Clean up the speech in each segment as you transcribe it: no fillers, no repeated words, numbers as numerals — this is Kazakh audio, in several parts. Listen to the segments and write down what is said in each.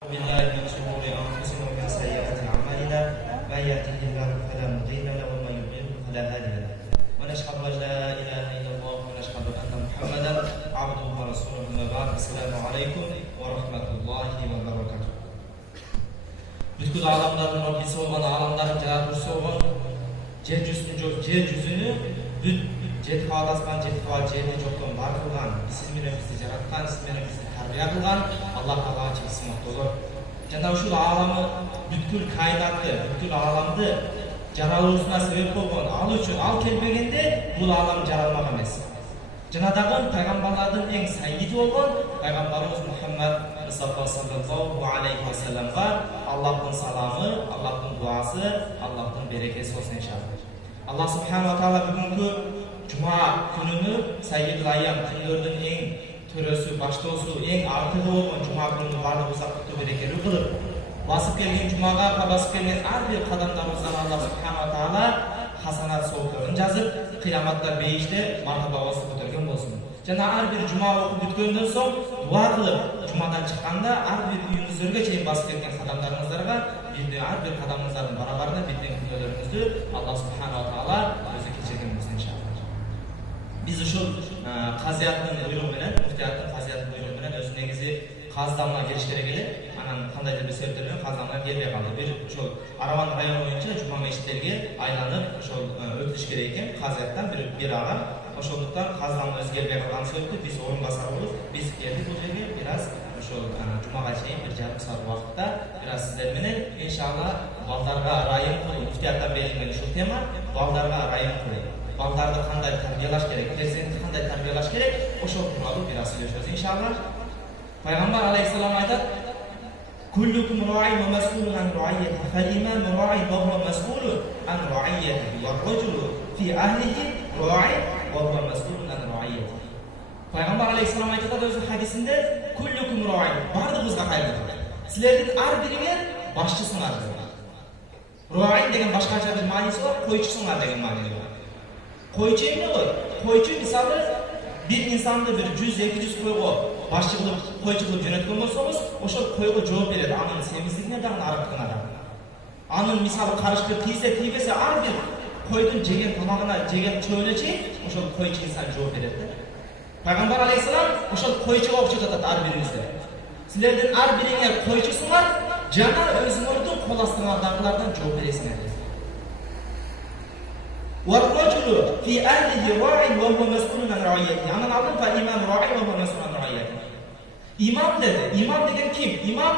بالله من شرور أنفسنا ومن سيئات أعمالنا من يهده الله فلا مضل له ومن يضلل فلا هادي له ونشهد أن لا إله إلا الله ونشهد أن محمدا عبده ورسوله أما بعد السلام عليكم ورحمة الله وبركاته. Бүткүл аламдардын Раббиси болгон, аламдардын жаратуучусу болгон, жер жүзүнү бүт жети кабадаскан, жети кабат жерди жоктон бар кылган, сиз менен бизди жараткан, сиз менен бизди тарбия кылган Аллах Таала чексиз мактоолор. Жана ушул ааламы, бүткүл кайнатты, бүткүл ааламды жаралуусуна себеп болгон, ал үчүн ал келбегенде бул аалам жаралмак эмес. Жана дагы пайгамбарлардын эң саййиди болгон пайгамбарыбыз Мухаммад Мустафа саллаллаху алейхи ва салламга Аллахтын саламы, Аллахтын дуасы, Аллахтын берекеси болсун иншалла. Аллах субханала таала бүгүнкү жума күнүнү саййидул айям, күндөрдүн эң төрөсү, баштоосу, эң артыгы болгон жума күнүнү бардыгыбызга куттуу берекелүү кылып, басып келген жумага, басып келген ар бир кадамдарыбыздан Аллах субханала таала хасанат соопторун жазып, кыяматта бейиште мартабабызды көтөргөн болсун. Жана ар бир жума окуп бүткөндөн соң дуа кылып, жумадан чыкканда ар бир үйүңүздөргө чейин басып келген кадамдарыңыздарга бирден ар бир кадамыңыздардын барабарына бирден күнөөлөрүңүздү Аллах субханала таала өзү кечирген болсун иншалла. Биз ушул казияттын буйругу менен, муфтияттын казияттын буйругу менен өзү негизи Каз Даамына келиш керек эле. Анан кандайдыр бир себептер менен Каз Даамына келбей калды. Бир ошол Араван району боюнча жума мешиттерге айланып ошол өтүш керек экен. Казияттан бир ага ошондуктан Каз Даамына өзү келбей калган себептен биз орун басар болуп, биз келдик бул жерге бир аз ошол жумага чейин бир жарым саат убакытта бир аз сиздер менен иншалла балдарга райым кылуу, муфтияттан берилген ушул тема балдарга райым кылуу. Балдарды кандай тарбиялаш керек, перзентти кандай тарбиялаш керек, ошол тууралуу бир аз сүйлөшөбүз иншалла. Пайгамбар алейхиссалам айтат: "Kullukum ra'in wa mas'ulun an ra'iyatihi, fal-imam ra'in wa huwa mas'ulun an ra'iyatihi, war-rajulu fi ahlihi ra'in wa huwa mas'ulun an ra'iyatihi." Пайгамбар алейхиссалам айтат өзү хадисинде: "Kullukum ra'in", бардыгыбызга кайрылып, силердин ар бириңер башчысыңар. Ra'in деген башкача бир мааниси бар, койчусуңар деген маани бар. Койчу эмне ғой? Койчу мисалы бир инсанды бир 100-200 койго башчы кылып, койчу кылып жөнөткөн болсоңуз, ошол койго жооп берет, анын семиздигине дагы, арыктыгына дагы. Анын мисалы карышкы тийсе, тийбесе ар бир койдун жеген тамагына, жеген чөбүнө чейин ошол койчу инсан жооп берет да. Пайгамбар алейхиссалам ошол койчуга окшотуп атат ар бириңизди. Силердин ар бириңер койчусуңар, жана өзүңөрдүн кол астыңардагылардан жооп бересиңер. وَالرَّجُلُ فِي أَهْلِهِ رَاعٍ وَهُوَ مَسْئُولٌ عَنْ رَعِيَّتِهِ. Анан алдын фал-имам рa'ин ва хува мас'улун ан ра'iyatihi. Имам деди. Имам деген ким? Имам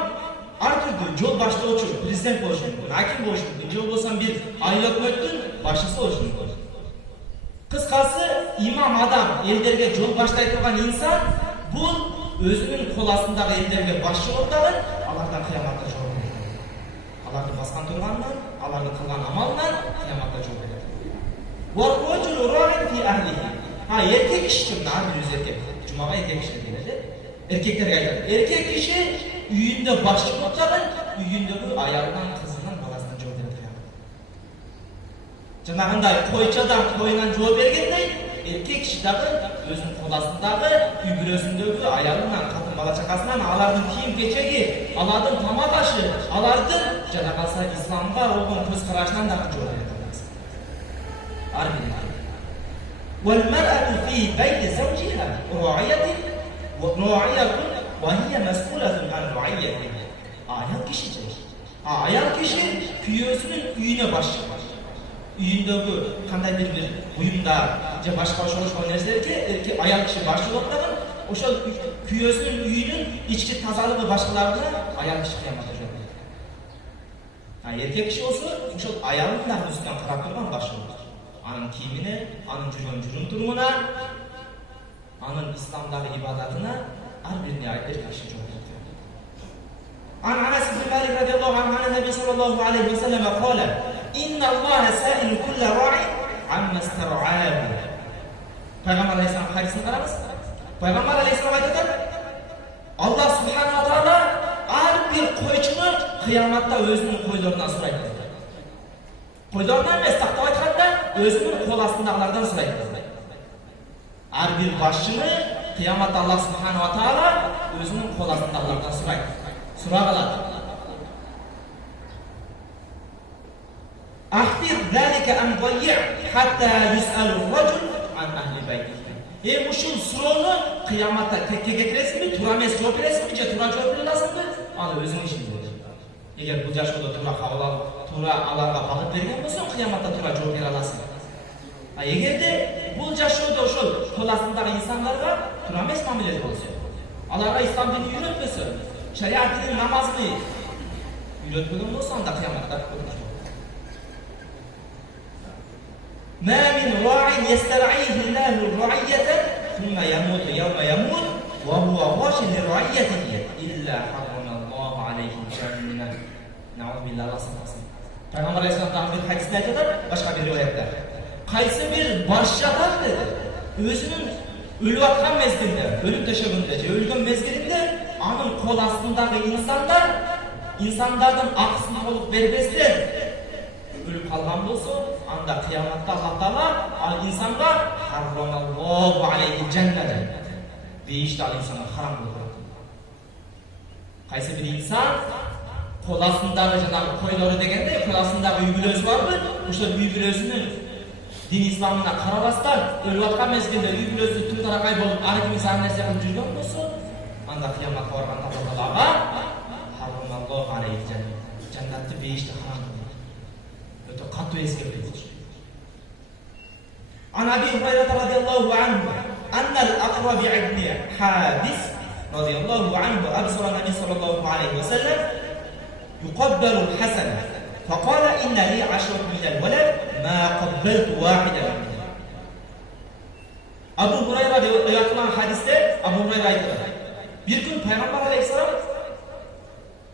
ар түрдүү жол баштоочу, президент болушу мүмкүн, аким болушу мүмкүн, же болбосо бир айыл өкмөттүн башчысы болушу мүмкүн. Кыскасы, имам адам, элдерге жол баштай турган инсан, бул өзүнүн кол астындагы элдерге башчы болуп дагы алардан кыяматта жооп берет. Аларды баскан турганынан, аларды кылган амалынан кыяматта жооп берет. وَالرَّجُلُ رَاعٍ فِي أَهْلِهِ. Erkek kişi çünkü bir erkek. Cuma'ya erkek kişi denildi. Erkekler aytadi. Erkek kişi uyunda başçı tutsadan, uyundagi ayağından, kızından, balasından жооп берет. Жанагындай койчадан, койунан жооп бергендей, erkek kişi дагы өзүнүн кол астындагы, үй бүрөсүндөгү аялынан, катын бала чакасынан, алардын кийим кечеги, алардын тамак ашы, алардын жана калса исламга болгон көз карашынан дагы жооп берет. والمرأة في بيت زوجها راعية وهي مسؤولة عن رعيته. Ayal kişi kүйөөсүнүн үйүнө башчы. Үйүндөгү кандайдыр бир буюмдар же башка ошол нерселерге ayal киши башчы болуп дагы, ошол күйөөсүнүн үйүнүн ички тазалыгы башкаларына ayal киши кыяматта жооп берет. Эркек киши болсо, ошол аялын дагы үстүнөн карап турган башчы болот. Анын кийимине, анын жүргөн жүрүм-турумуна, анын исламдагы ибадатына ар бирине эркек киши жооп берет. Ан Анас ибн Малик радиаллаху анху Наби саллаллаху алейхи ва салlam qala: "Inna Alloha sa'ilu kulla ra'in amma istar'ahu." Пайгамбар алейхиссалам хадисин караңыз. Пайгамбар алейхиссалам айтат: "Аллах субханала таала ар бир койчуну кыяматта өзүнүн койлорунан сурайт." Koylarından ve saktava aytkanda özünün kol astındagılardan surayt. Ар бир башчыны кыяматта Аллах субханала таала өзүнүн кол астындагылардан сурайт. Сұрақ алады. Ахтир залика ан дайя хатта юсалу ражул ан ахли байтихи. Ушул суроону кыяматта кетиресиңби, туура эмес жооп бересиңби же туура жооп бере аласыңбы? Аны өзүңүн ишиң болот. Эгер бул жашоодо туура кабыл алып, туура аларга багыт берген болсоң, кыяматта туура жооп бере аласың. А эгерде бул жашоодо ошол кол астындагы инсандарга туура эмес мамиле болсо, аларга ислам динин үйрөтпөсө, шариат динин намазын үйрөтпөгөн болсо, анда кыяматта ما من راع يسترعيه الله الرعية ثم يموت يوم يموت وهو غاش لرعيته إلا حرم الله عليه الجنة. نعوذ بالله الله سبحانه. Peygamber Aleyhisselam'dan bir hadisine kadar başka bir rivayette. Kaysı bir başçadan dedi. Özünün ölü atkan mezgilinde, ölüm döşeğinde, ölgün mezgilinde anın kol astındaki insanlardan aksını olup vermesinden ölüp kalgan bolsa, anda kıyamatta Allah Teala al insanga harramallahu aleyhi cennete. Deyişte al insana haram olur. Kaysı bir insan kol astındaki koyları degende kol astındaki übülöz vardır. Uşta übülözünün din İslam'ına karabastan ölüp atkan mezgilinde übülözü tüm tarakay bolup aleyküm insan nesle kılıp жүрген bolsa, anda kıyamatta varganda Allah Teala'ga harramallahu aleyhi cennete. Cennetli deyişte haram olur. قطو يسكبت. عن أبي هريرة رضي الله عنه أن الأقرع بن حابس رضي الله عنه أبصر النبي صلى الله عليه وسلم يقبل الحسن فقال إن لي 10 من الولد ما قبلت واحدا منهم. Abu Hurayra rivayatılan hadiste Abu Hurayra aytıyor. Bir gün Peygamber Aleyhisselam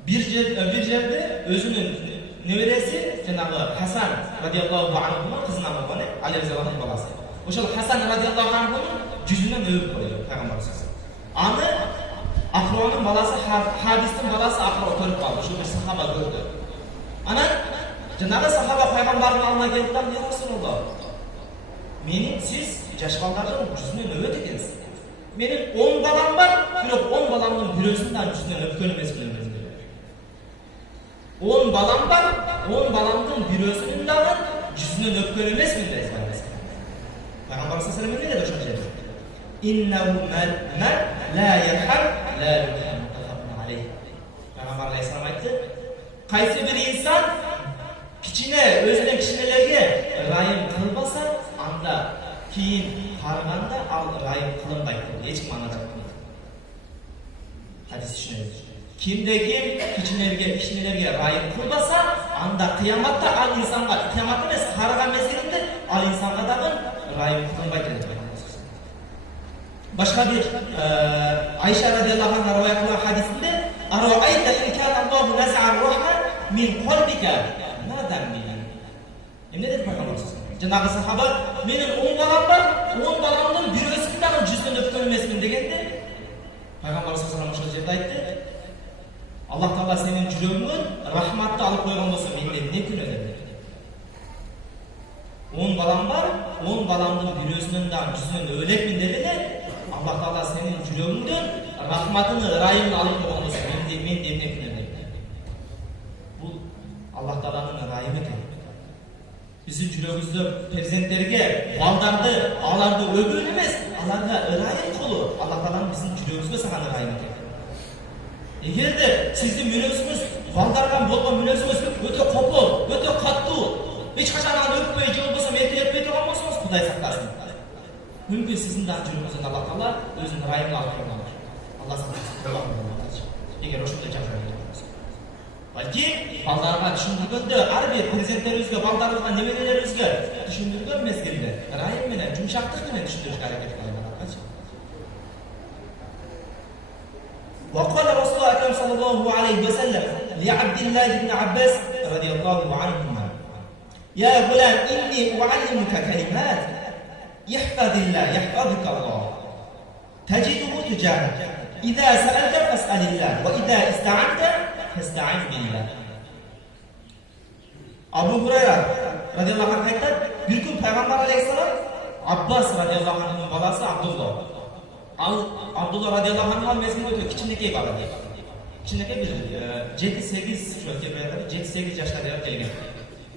bir yerde özünün neveresi cenabı Hasan radıyallahu anh'ın kızına babana Ali radıyallahu balası. Oşal Hasan radıyallahu anh'ın yüzüne övüp koyuyor Peygamber sallallahu aleyhi ve sellem. Akra'nın balası Hadis'in balası Akra oturup kaldı. Şu bir sahaba gördü. Ana cenabı sahaba Peygamber'in alına geldi tam ya Resulullah. Siz yaşbalların yüzüne nöbet ediniz. Benim 10 balam var. Yok 10 balamın birisinden yüzüne öpkönümez bilmez. 10 balam var, 10 balamın bir özünün de var, yüzünden öpkönümez mi deyiz var mesela. Peygamber sallallahu aleyhi ve sellem ne dedi o şeyde? İnnehu men la yerham, la yuham, muttafakun aleyh. Peygamber aleyhisselam aytdı. Kaysı bir insan, özünün kişinelerge rayım kılmasa, anda keyin karganda al rayım kılınbaydı. Hiç kim anlatacak mı? Hadis düşünelim. Kimdeki kişinelerge rayım kılmasa, anda kıyamatta al insanlar, kıyamatta mesela karga mezgilinde al insanlar da rayım kılınbaydı. Başka bir Ayşe radıyallahu anh'a rivayet edilen hadisinde "Ara'ayta in kana Allahu naz'a rahme min qalbika madan min." Ne dedi Peygamber sallallahu aleyhi ve sellem? Cenab-ı Sahaba benim 10 balam var, 10 balamın bir ösünden yüzden öpkönmesmin degende Peygamber sallallahu aleyhi ve sellem aytdı. Allah Teala senin yüreğinin rahmatla alıp koygan bolsa mende ne күнөө dedi. 10 balam var, 10 balamın bir ösünden yüzünden ölekmin dedi. Allah Teala senin yüreğinden rahmatını, rayını alıp koygan bolsa mende ne күнөө dedi. Bu Allah Teala'nın rayını dedi. Bizim yüreğimizde perzentlerge, baldardı, alardı öbür emez, alarda rayın kolu. Allah Teala'nın bizim yüreğimizde sana rayını dedi. Eğer de sizin münözünüz, baldardan bolgan münözünüz öte kopul, öte kattu, hiç kaçan öpmeyi cevap olsa etmeye devam olsanız Kuday saklasın. Mümkün sizin de yüreğinizde Allah Teala özünün rayını alıp koygan. Allah saklasın. Eğer o şekilde cevap balki baldarga düşündürgöndө ар бир президенттерибизге, балдарыбызга, немерелерибизге düşündürgөн мезгилде ырайым менен, жумшактык менен түшүндүрүшкө аракет кылган. وقال رسول الله أكرم صلى الله عليه وسلم لعبد الله بن عباس رضي الله عنهما يا غلام إني أعلمك كلمات يحفظ الله يحفظك الله تجده تجاهك إذا سألت فاسأل الله وإذا استعنت Estaiz billah. Abu Hurayra radıyallahu anh aytadi, bir gün Peygamber aleyhisselam Abbas radıyallahu anh'ın balası Abdullah. Abdullah radıyallahu anh'ın mezgilinde ötüyor, kiçinekey bala diye. кичинекей бир 7-8 жашка деп келген.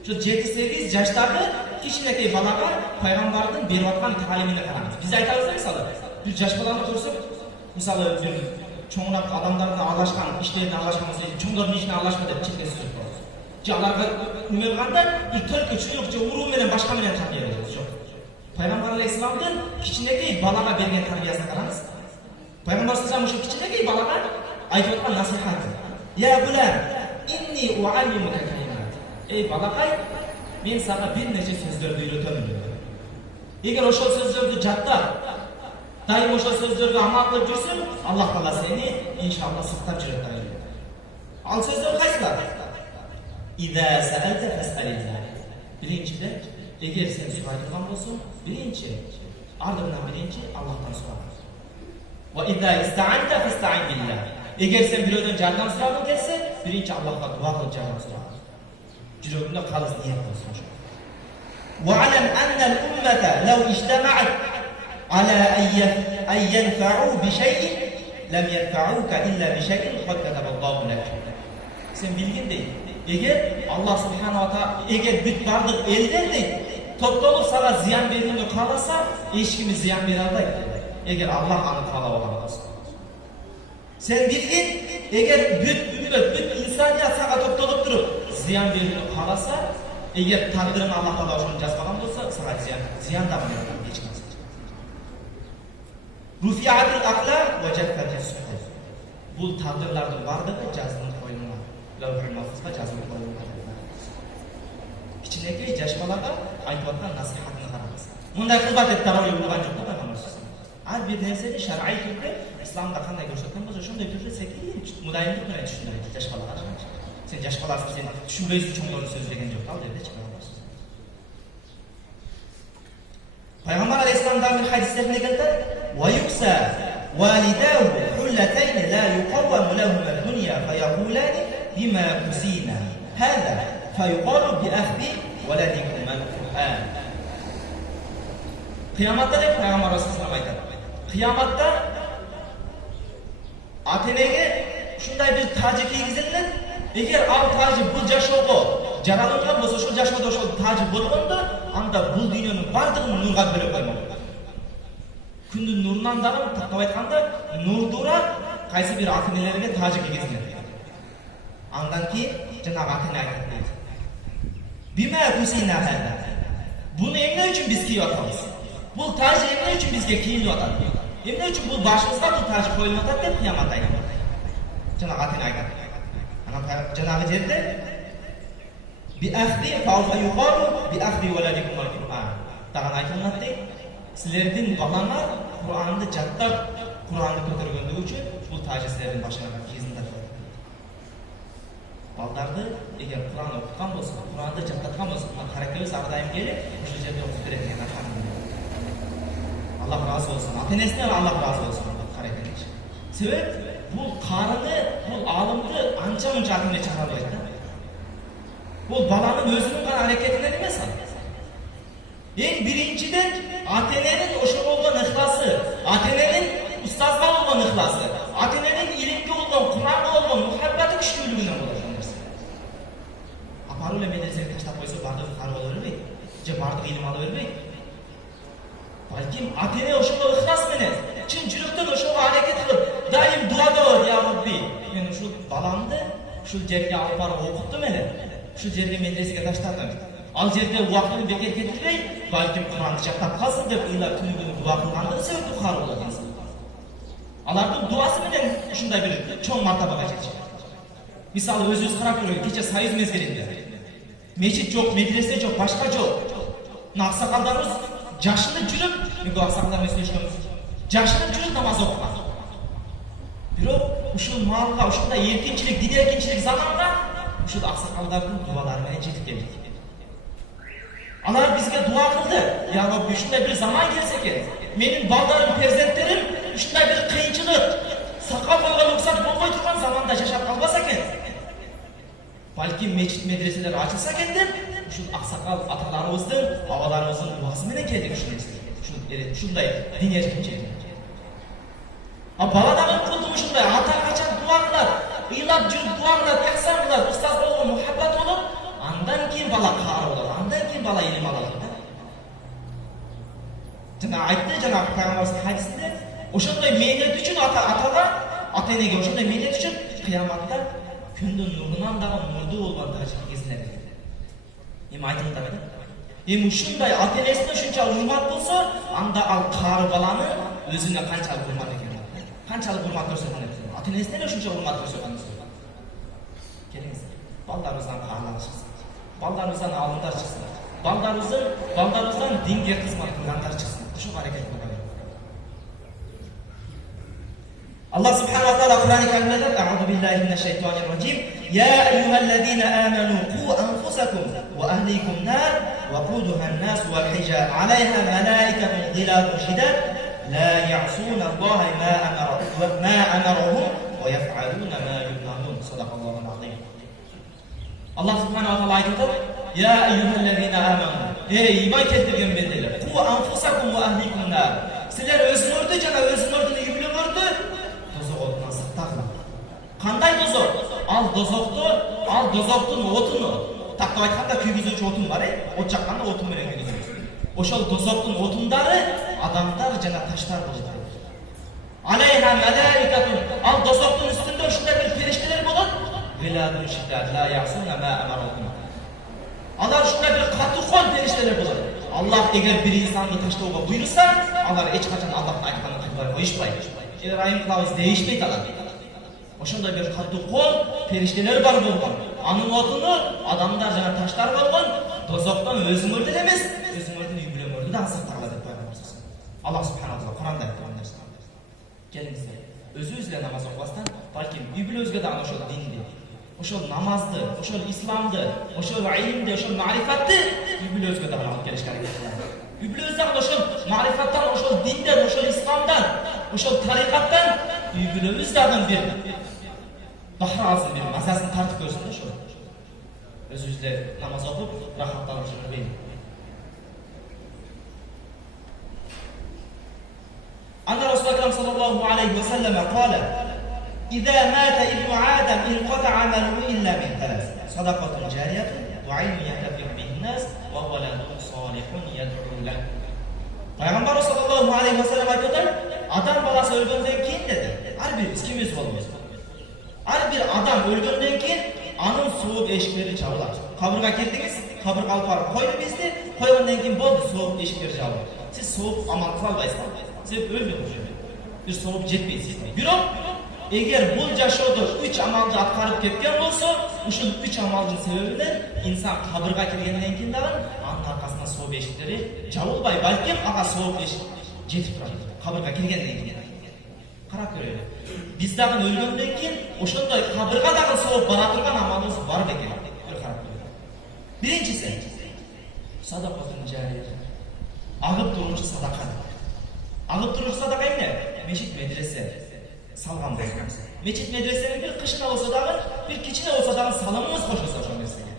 Şu 7-8 жаштагы кичинекей балага пайгамбардын берип аткан таалимине караңыз. Биз айтабыз да мисалы, бир жаш баланы көрсөк, мисалы бир чоңураак адамдардын аралашкан иштерине аралашкан болсо, чоңдордун ишине аралашпа деп четке сөз коебуз. Же аларга неме кылганда бир төлкө чуюк же уруу менен башка менен тарбия беребиз. Жок. Пайгамбар алейхисаламдын кичинекей балага берген тарбиясына караңыз. Пайгамбар саллаллаху алейхи кичинекей балага айтып аткан насихаты. Я гулам, инни уаллимука калимат. Ey balakay, men sana bir neçe sözlerdi үйрөтөмүн. Эгер ошол сөздөрдү жаттап, дайым ошол сөздөргө амал кылып жүрсөң, Аллах Таала сени иншалла сактап жүрөт дайым. Ал сөздөр кайсылар? Ида саалта фасалилла. Биринчиден, эгер сен сурай турган болсоң, биринчи, ардынан биринчи Аллахтан сура. Ва ида истаанта фастаин билла. Эгер сен бирөөдөн жардам сурагың келсе, биринчи Аллахка дуа кылып жардам сура. Жүрөгүндө калыс ниет болсун. وَعَلَمْ أَنَّ الْأُمَّةَ لَوْ اجْتَمَعَتْ عَلَى أَنْ يَنْفَعُوا بِشَيْءٍ لَمْ يَنْفَعُوكَ إِلَّا بِشَيْءٍ قَدْ كَتَبَ اللَّهُ لَكَ. Sen bilgindey, eğer Allah Subhanahu wa Taala eğer büt bardıq elderdi, toplulup sana ziyan verdiğini kalasa, hiç kimi ziyan vere almaydı. Eğer Allah anı kalab olan olsa. Sen bilgin, eğer büt insaniyat sana toplulup durup ziyan verdiğini kalasa, eğer takdirini Allah Taala ошону жазбаган болсо, сага зыян да берет эч нерсе. Руфиатул акла ва жаффатус сухуф. Бул тагдырлардын бардыгы жазылып коюлган. Лаухул мафузга жазылып коюлган. Кичинекей жаш балага айтып аткан насихатын караңыз. Мындай кылбат деп дароо уйган жок да Пайгамбар. Ар бир нерсени шар'ий түрдө исламда кандай көрсөткөн болсо, ошондой түрдө секин мудайымдык менен түшүндүрөт жаш балага. Sen yaş balarsın, sen düşünmeyizsin çoğunların söz degen yok. Al dedi çıkaramazsın. Peygamber Aleyhisselam'dan bir hadislerine geldi. وَيُكْسَى وَالِدَاهُ حُلَّتَيْنِ لَا يُقَوَّمُ لَهُمَا الدُّنْيَا فَيَقُولَانِ بِمَا كُسِينَا هَذَا فَيُقَالُ بِأَخْذِ وَلَدِكُمَا الْقُرْآنِ. Kıyamatta da Peygamber Aleyhisselam aytadi. Kıyamatta Atene'ye şunday bir tacı kiygizilir. Eğer al tacı bu жашоого жаралган болсо, ошол жашоодо ошол тажы болгондо, анда бул дүйнөнүн бардыгын нурга бөлөп коймок. Күндүн нурунан дагы тактап айтканда, нурдура кайсы бир ата-энелерге тажы кийгизилет. Андан кийин жанагы ата-эне айтат. Бима кусина хада. Буну эмне үчүн биз кийип атабыз? Бул тажы эмне үчүн бизге кийилип атат? Эмне үчүн бул башыбызга бул тажы коюлуп атат деп кыямат айтат. Жанагы ата-эне айтат. Cenab-ı Celle bi-ahdi fa'ufa yuqalu bi-ahdi waladikum al-Qur'an. Dağın aytılmadı. Sizlerden balalar Kur'an'da jattap, Kur'an'da kötürgöndüğü için bu tacı sizlerden başına kiyizinde. Baldardı, eğer Kur'an okutkan olsa, Kur'an'da jattatkan olsa, karakterimiz ardayım gelip, şu jerde okutur etken Allah razı olsun. Atenesine Allah razı olsun. Karakterimiz. Sebep, bu karını, bu alımdı anca-munca adına çağırıyor. Bu balanın özünün kan hareketinden emas. En birinciden atenenin oşun olan ıhlası, atenenin ustazga olan ıhlası, atenenin ilimge olan, Kur'an'a olan muhabbeti güçlülüğünden olur. Aparıyla medreseye taştap koysa bardığı karı olabilir mi? Ce bardığı ilim alabilir mi? Balkim atene oşun olan ıhlas menen, çın cürükten oşun hareket kılıp, daim duada var ya Rabbi. Men şu balamdı, şu жерге alıp barıp okuttum mene. Şu жерге medreseye taştadım. Al жерде uaqtını beker ketirmey, balkim Kur'an'ı jaktap kalsın dep ыйлап күнү күнү дуа кылгандыгы себептүү кар болот инсан. Алардын дуасы менен ушундай бир чоң мартабага жетишет. Мисалы өзүбүз карап көрөлүк, кече Союз мезгилинде мечит жок, медресе жок, башка жок. Аксакалдарыбыз жашынып жүрүп, мен аксакалдар менен сүйлөшкөнбүз. Жашынып жүрүп намаз окуган. Бирок ушул маалга, ушундай эркинчилик, дин эркинчилик заманга ушул аксакалдардын дуалары менен жетип келдик. Алар бизге дуа кылды. Я Rabbi, ушундай бир заман келсе экен, менин балдарым, перзенттерим ушундай бир кыйынчылык, сакал койгон уруксат болбой турган заманда жашап калбаса экен. Балким мечит медреселер ачылса экен деп, ушул аксакал аталарыбыздын, бабаларыбыздын дуасы менен келдик ушундай дин эркинчилик. Бала дагы кылдым ушундай, ата качан дуа кылат. ыйлап жүрүп дуа кылат, ихсан кылат, устаз болгон мухаббат болот, андан кийин бала каары болот, андан кийин бала илим алат да. Жана айтты жана Пайгамбарыбыздын хадисинде, ошондой мээнет үчүн атага, ата энеге ошондой мээнет үчүн кыяматта күндүн нурунан дагы нурдуу болгон дажы кезинет. Эми айтылды да. Эми ушундай ата энесине ушунча урмат болсо, анда ал каары баланы өзүнө канчалык урмат экен. Канчалык урмат көрсөткөн экен. Ата энесине эле ушунча урмат көрсөткөн. Келиңиз, балдарыбыздан каалар чыксын. Балдарыбыздан алымдар чыксын. Балдарыбыздан динге кызмат кылгандар чыксын. Ушул аракет кылган. Allah subhanahu wa ta'ala Kur'an-ı Kerim'de "Euzu billahi mineşşeytanirracim. Ya eyyuhellezine amenu qu enfusakum ve ahlikum nar ve quduha'n nas vel hijar 'alayha malaikatun ghiladun şidad la ya'suna Allaha ma amarahum ve yef'aluna ma yu'marun." Sadaqallahul azim. Allah subhanahu wa ta'ala aytıyor: "Ya eyyuhellezine amenu." Ey iman keltirgen bendeler. Qu enfusakum ve ahlikum nar. Sizler özünürdü jana özünürdün üylönürdü. Кандай дозок? Ал дозоктун отуну, тактап айтканда күйгүзүүчү отун бар, от жакканда отун менен күйгүзөбүз. Ошол дозоктун отундары адамдар жана таштар болот. Алейха малаикатун, ал дозоктун үстүндө ушундай бир периштелер болот. Гиладун шиддат ла ясуна ма амарахум. Алар ушундай бир катуу кол периштелер болот. Аллах эгер бир инсанды таштоого буйруса, алар эч качан Аллахтын айтканын кылбай коюшпайт. Райым кылабыз дейишпейт алар. Ошондой бир катуу кол периштелер бар болгон. Анын отуну адамдар жана таштар болгон. Дозоктон өзүңөрдү эмес, өзүңөрдүн үй бүлөңөрдү да сактагыла деп Пайгамбарыбыз. Аллах субханалла таала Куранда айткан нерсе. Келиңиздер, өзүбүз эле намаз окубастан, балким үй бүлөбүзгө да ошол динди, ошол намазды, ошол исламды, ошол илимди, ошол марифатты үй бүлөбүзгө да алып келишке аракет кылалы. Үй бүлөбүздө ошол марифаттан, ошол динден, ошол исламдан, ошол тарикаттан үй бүлөбүз дагы бир бахрасын бир мазасын тартып көрсүн ошол. Өзүбүздө намаз окуп, рахаттанып жүрбөйүн. Анда Расулуллах sallallahu aleyhi ve sellem قال: "İza mata ibnu Adam inqata'a amaluhu illa min thalath: sadaqatun jariyatun ve ilmun yantafi'u bihin nas ve waladun salihun yad'u lahu." Пайгамбар sallallahu aleyhi ve sellem aytıyorlar, adam balası ölgönden keyin dedi. Her birimiz kimiz olmaz. Her bir adam ölgönden keyin anın soğuk eşikleri çabılar. Kabırga girdiniz, kabırga alıp barıp koydu bizdi, koygandan keyin boldu soğuk eşikleri çabılar. Siz soğuk amal kılalbaysınız. Siz ölmüyorsunuz. Bir soğuk jetmeysiz. Bирок эгер бул жашоодо 3 амалды аткарып кеткен болсо, ушул 3 амалдын себебинен инсан кабырга киргенден кийин дагы анын аркасынан сооп эшиктери жабылбай, балким ага сооп эшик жетип турат. Кабырга киргенден кийин. Карап көрөлү. Биз дагы өлгөндөн кийин ошондой кабырга дагы сооп бара турган амалыбыз бар бекен. Бир карап көрөлү. Биринчиси садакатун жария. Агып туручу садака. Агып туручу садака эмне? Мешит медресе салган болсо. Мечит медресенин бир кышына болсо дагы, бир кичине болсо дагы салымыбыз кошосо ошол нерсеге.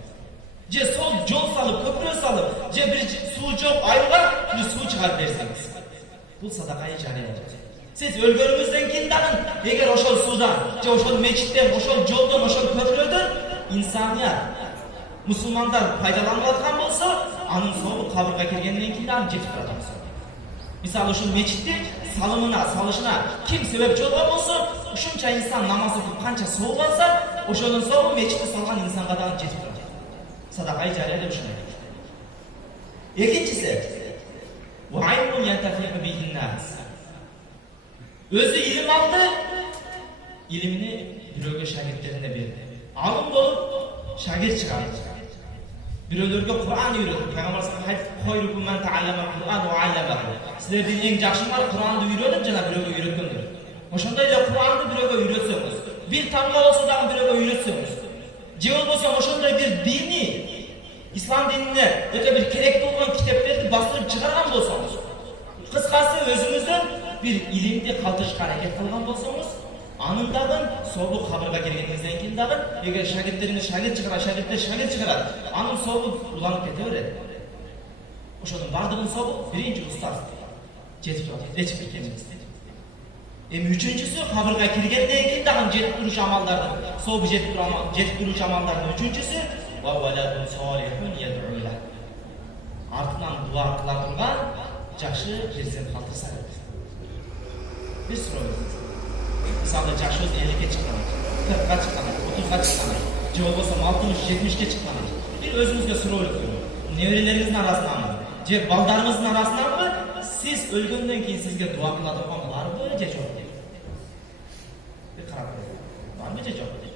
Же сол жол салып, көпүрө салып, же бир суу жок айылга бир суу чыгарып берсеңиз. Бул садакайы жария. Сиз өлгөнүңүздөн кийин дагы эгер ошол суудан, же ошол мечиттен, ошол жолдон, ошол көпүрөдөн инсаният, мусулмандар пайдаланып аткан болсо, анын сообу кабырга киргенден кийин дагы жетип турат. Мисалы ушул мечитти салымына, салышына ким себепчи болгон болсо, ушунча инсан намаз окуп канча сооп алса, ошонун сообу мечитти салган инсанга дагы жетип турат. Садакай жария деп ушундай. Экинчиси ва'илмун янтафи'у бихин нас. Өзү илим алды, илимини бирөөгө шагирттерине берди. Алым болуп шагирт чыгарды. Бирөөлөргө Кур'ан үйрөтүп, Пайгамбар "Хайрукум ман та'аллама Кур'ан ва 'алламаху." Силердин эң жакшыңар Кур'анды үйрөнүп жана бирөөгө үйрөткөндөр. Ошондой эле Кур'анды бирөөгө үйрөтсөңүз, бир тамга болсо дагы бирөөгө үйрөтсөңүз, же болбосо ошондой бир дини, ислам динине өтө бир керектүү болгон китептерди бастырып чыгарган болсоңуз, кыскасы өзүңүздөн бир илимди калтырышка аракет кылган болсоңуз, анын дагы сообу кабырга киргениңизден кийин дагы эгер шагирттериңиз шагирт чыгарат, анын сообу уланып кете берет. Ошонун бардыгынын сообу биринчи устаз жетип турат, эч бир кем эмес. Эми үчүнчүсү кабырга киргенден кийин дагы жетип туруш амалдардын, собу жетип туруш амалдардын үчүнчүсү ва валадун солихун yad'ula. Артынан дуа кыла турган жакшы перзент калтырса дейт. Бир суроо. Мисалы жашыңыз 50-ге чыккан, 40-га чыккан, 30-га чыккан, же болбосо 60-70-ге чыккан. Бир өзүңүзгө суроолук көрүңүз. Неберелериңиздин арасынанбы, же балдарыңыздын арасынанбы сиз өлгөндөн кийин сизге дуа кыла турган барбы же жок деп. Бир карап көрүңүз. Барбы же жок деп.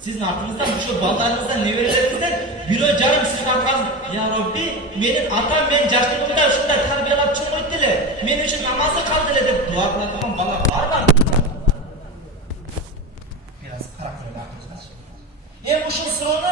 Сиздин артыңыздан ушул балдарыңыздан, неберелериңизден бирөө жарым сиздин аркаңыздан, я Робби, менин атам мен жаштыгымда ушундай тарбиялап чоңойтту эле, мен үчүн намазы калды эле деп дуа кыла турган бала барбы? Biraz karakterli aklınızda. Ушул суроону